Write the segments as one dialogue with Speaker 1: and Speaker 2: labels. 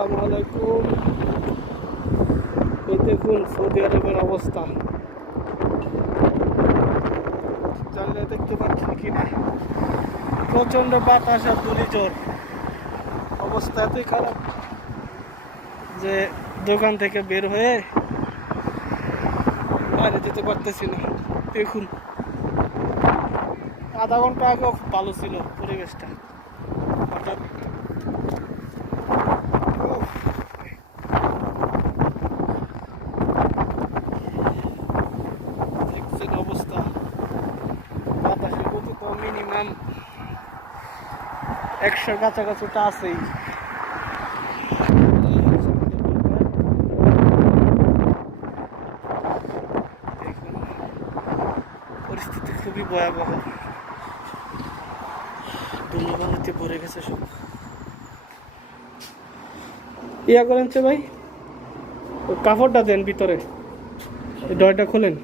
Speaker 1: আসসালামু আলাইকুম। এই দেখুন সৌদি আরবের অবস্থা। জানলে দেখতে পাচ্ছেন কিনা? প্রচণ্ড বাতাস আর ধূলিঝড়। অবস্থা এতই খারাপ যে দোকান থেকে বের হয়ে বাইরে যেতে পারতেছি না। দেখুন। আধা ঘণ্টা আগেও খুব ভালো ছিল পরিবেশটা। হঠাৎ একশোর কাছাকাছিটা আছেই। পরিস্থিতি খুবই ভয়াবহ। ধুলোবালিতে ভরে গেছে সব। ইয়া করেন ভাই কাপড়টা দেন ভিতরে। ডয়টা খোলেন।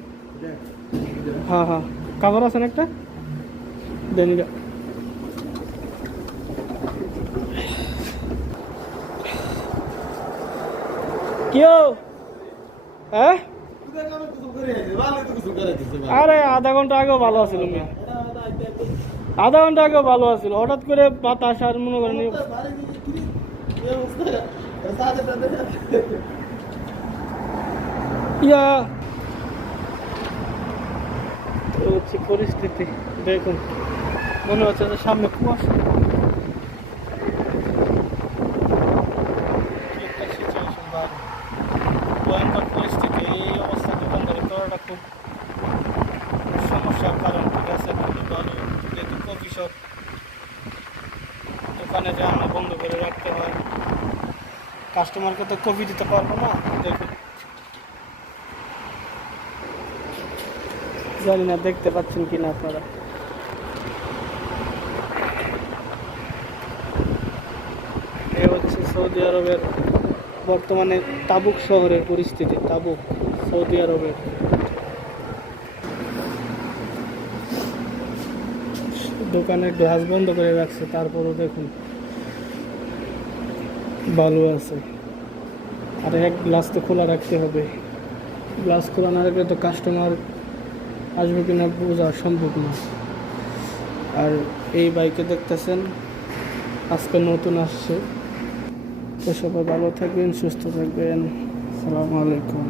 Speaker 1: হ্যাঁ হ্যাঁ। কাপড় আছেন একটা? দেন হ্যাঁ? আরে, আধা ঘণ্টা আগেও ভালো আধা ঘণ্টা ভালো হঠাৎ করে বাতাস আর মনে করেন পরিস্থিতি। দেখুন। মনে হচ্ছে সামনে কুয়াশা কি একটা situation বাইরে। ভয়ঙ্কর পরিস্থিতি এই অবস্থা দোকানদারি করাটা খুব সমস্যার কারণ ঠিক আছে খুবই ভালো শপ দোকানে আমরা বন্ধ করে রাখতে হয়। কাস্টমারকে তো কফি দিতে পারব না দেখুন জানি না, দেখতে পাচ্ছেন কি না আপনারা। এ হচ্ছে সৌদি আরবের বর্তমানে তাবুক শহরের পরিস্থিতি, তাবুক, সৌদি আরবের। দোকানের গ্লাস বন্ধ করে রাখছে, তারপরও দেখুন বালু আছে। আর এক গ্লাস তো খোলা রাখতে হবে। গ্লাস খোলা না রাখলে তো কাস্টমার আসবে কিনা বোঝা সম্ভব না। আর এই বাইকে দেখতেছেন, আজকে নতুন আসছে। তো সবাই ভালো থাকবেন, সুস্থ থাকবেন। আসসালামু আলাইকুম।